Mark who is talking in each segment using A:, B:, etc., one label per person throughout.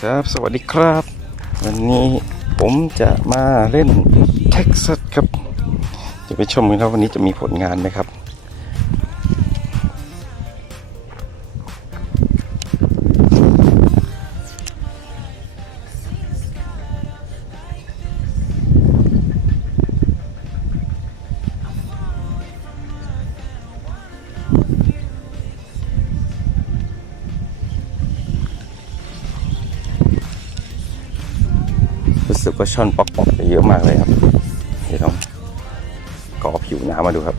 A: ครับ สวัสดีครับ วันนี้ผมจะมาเล่นเท็กซัสครับ จะไปชมกันครับวันนี้จะมีผลงานไหมครับ ก็ช่อนปอกปอกๆเยอะมากเลยครับเดี๋ยวต้องก่อผิวน้ำมาดูครับ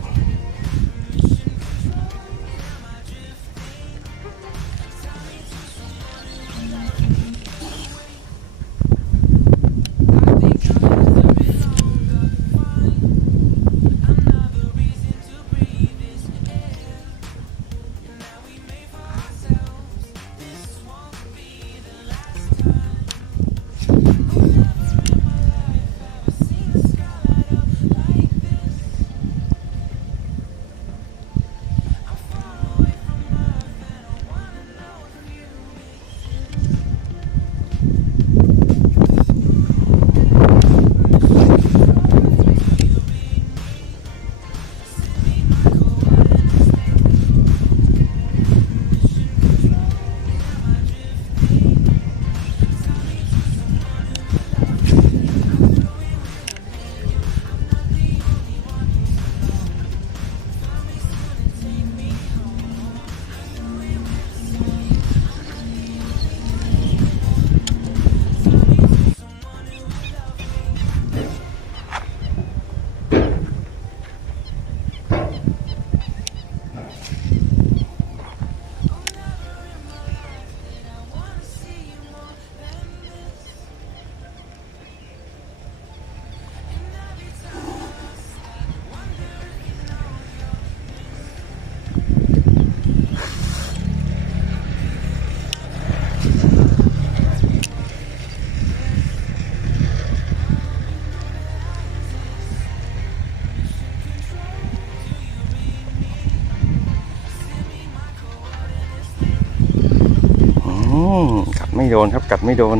A: กัดไม่โดนครับกัดไม่โดน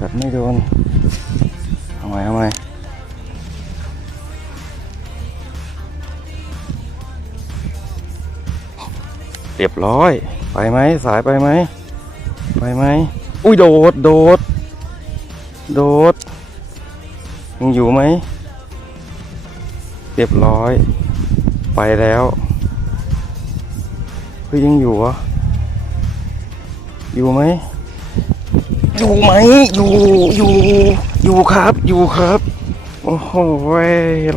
A: กัดไม่โดนเอาไงเอาไงเรียบร้อย ไปไหมสายไปไหมไปไหมอุ้ยโดดโดด โดดยังอยู่ไหมเรียบร้อย ไปแล้วเฮ้ยยังอยู่เหร อยู่ไหม อยู่ไหม อยู่ อยู่ อยู่ครับ อยู่ครับ โอ้โหเว้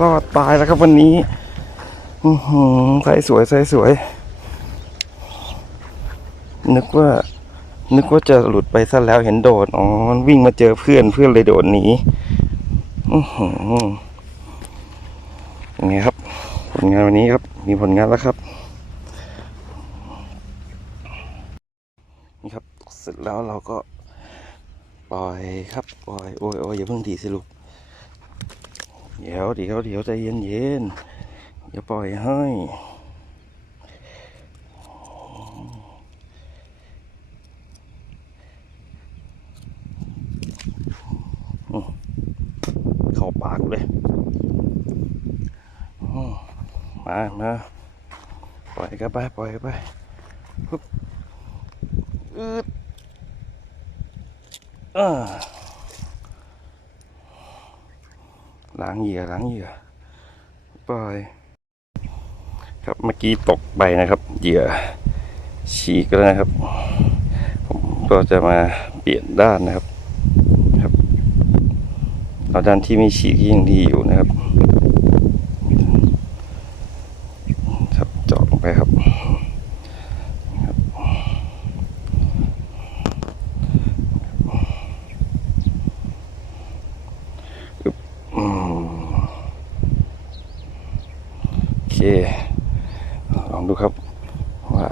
A: รอดตายแล้วครับวันนี้อือหือใส่สวยใส่สวย นึกว่า นึกว่าจะหลุดไปซะแล้วเห็นโดด อ๋อ มันวิ่งมาเจอเพื่อนเพื่อนเลยโดดหนีอือหือยังไงครับ ผลงานวันนี้ครับ มีผลงานแล้วครับ นี่ค ร็จแล้วเราก็ปล่อยครับปล่อยโอ้ยโอ้ยอย่าเพิ่งถีสิลูกเดี๋ยวเดี๋ยวเดี๋ยวใจเย็นเย็นอย่าปล่อยให้มเข้าปากเลยมามาปล่อยกันไปปล่อยกันไปปึ๊บอืด ล้างเหยื่อล้างเหยื่อปล่อยครับเมื่อกี้ตกไปนะครับเหยื่อฉีกแล้วนะครับ ผมก็จะมาเปลี่ยนด้านนะครับ ครับเอาด้านที่ไม่ฉีกที่ยังดีอยู่นะครับเจาะลงไปครับครับ อึ๊บอืมโอเค ลองดูครับว่า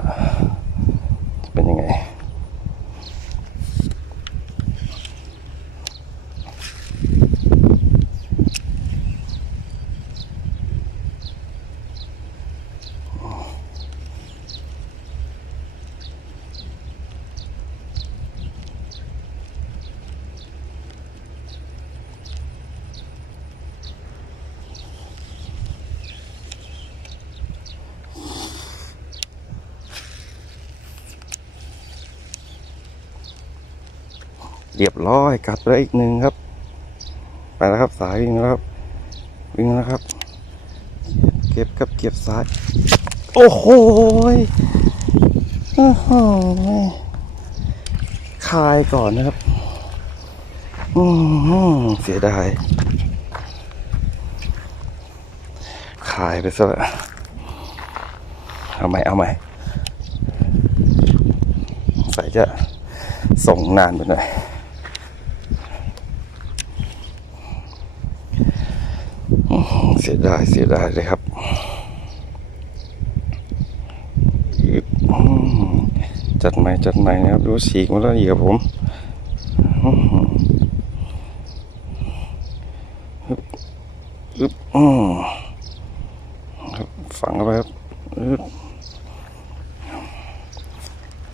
A: เรียบร้อยกัดไปแล้วอีกหนึ่งครับ ไปแล้วครับสายวิ่งแล้วครับวิ่งแล้วครับ เก็บครับเก็บสาย โอ้โหโอ้โหคายก่อนนะครับอืมเสียดายคายไปซะแล้วเอาใหม่เอาใหม่ใส่จะส่งนานไปหน่อย สียดายเสียดายเลยครับจัดใหม่จัดใหม่นะครับ ดูฉีกมาแล้วอีกครับผมอึ๊บอืมครับฝังเข้าไปครับอึบ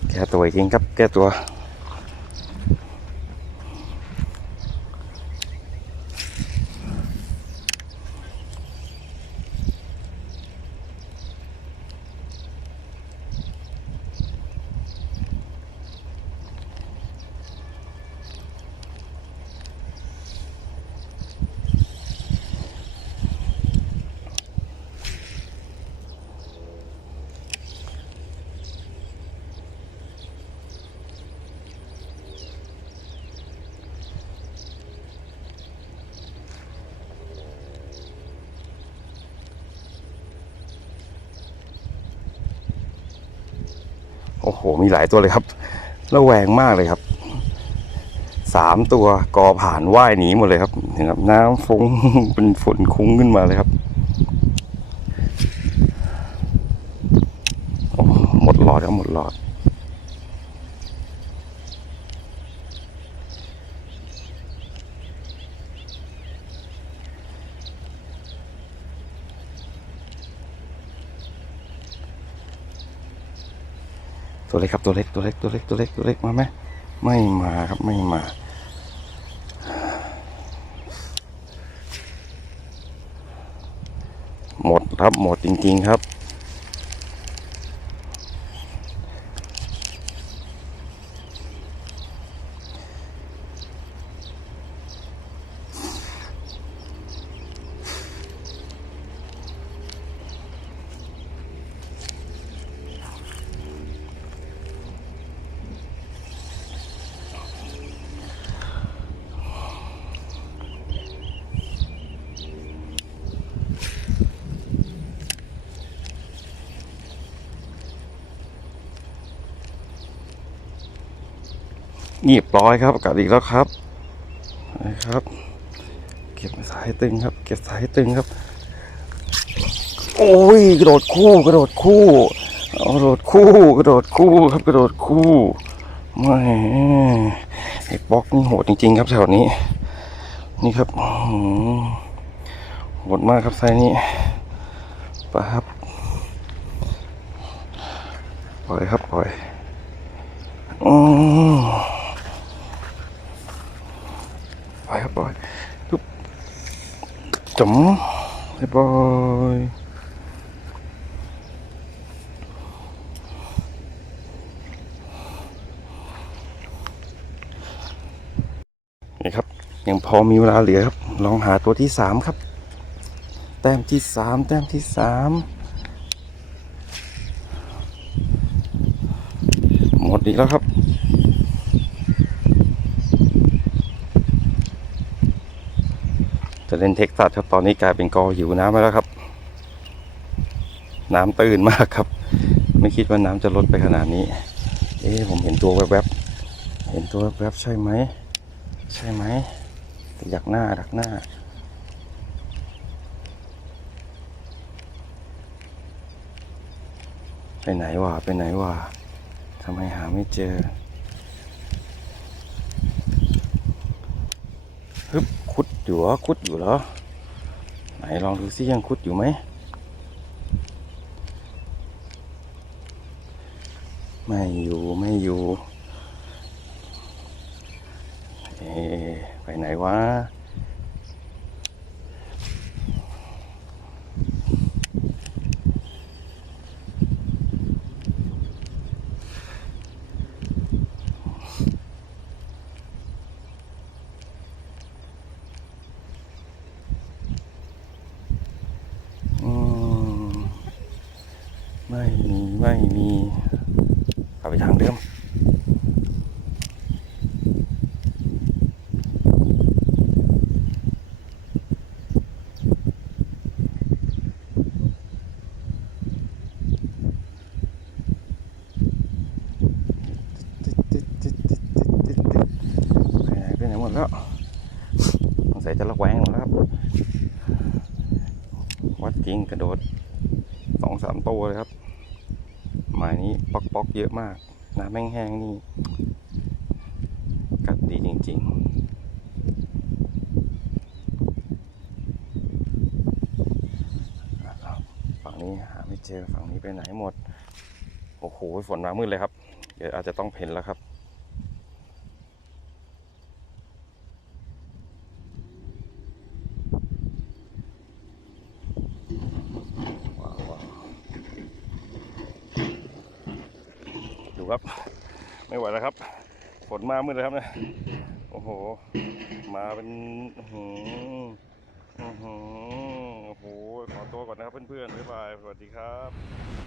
A: แก้ตัวจริงครับ แก้ตัว โอ้โห มีหลายตัวเลยครับระแวงมากเลยครับสามตัวกอผ่านว่ายหนีหมดเลยครับเห็นครับ น้ำฟุ้งเป็นฝนคุ้งขึ้นมาเลยครับโอ้หมดหลอดแล้วหมดหลอด ตัวเล็กครับตัวเล็กตัวเล็กตัวเล็กตัวเล็กตัวเล็กมาไหมไม่มาครับไม่มา หมดครับหมดจริง ๆ ครับ เงียบร้อยครับกัดอีกแล้วครับนะครับ เก็บสายตึงครับ เก็บสายตึงครับ โอ้ยกระโดดคู่กระโดดคู่เอากระโดดคู่กระโดดคู่ครับกระโดดคู่ไม่ไอ้บล็อกนี่โหดจริง ๆ ครับแถวนี้ นี่ครับโหดมากครับไซนี้ปะครับปล่อยครับปล่อยอืม ปล่อยครับปล่อยปุ๊บ จมเรียบร้อยนี่ครับ ยังพอมีเวลาเหลือครับ ลองหาตัวที่สามครับ แต้มที่สามแต้มที่สามหมดอีกแล้วครับ จะเล่นเท็กซัสครับตอนนี้กลายเป็นกอหิวน้ำไปแล้วครับ น้ำตื้นมากครับ ไม่คิดว่าน้ำจะลดไปขนาดนี้ เอ๊ะผมเห็นตัวแวบๆเห็นตัวแวบๆใช่ไหมใช่ไหมอยากหน้าดักหน้าไปไหนวะไปไหนวะทำไมหาไม่เจอฮึบ คุดอยู่เหรอคุดอยู่เหรอ ไหนลองดูซิยังคุดอยู่ไหมไม่อยู่ไม่อยู่เอไปไหนวะ อ ไม่มี ไม่มีกลับไปทางเดิมไปไหนไปไหนหมดแล้วสงสัยจะระแวงหมดแล้วครับ วัดจริงกระโดดสองสามตัวเลยครับ มายนี้ป๊อกป๊อกๆเยอะมาก น้ำแห้งๆนี่ กัดดีจริงๆฝั่งนี้หาไม่เจอฝั่งนี้ไปไหนหมด โอ้โห ฝนมามืดเลยครับ เดี๋ยวอาจจะต้องเพ่นแล้วครับ ว้าวว้าวดู ครับ ไม่ไหวแล้วครับ ฝนมามืดเลยครับเนี่ยโอ้โห มาเป็นหือหือโอ้โห ขอตัวก่อนนะครับเพื่อนๆบ๊ายบาย สวัสดีครับ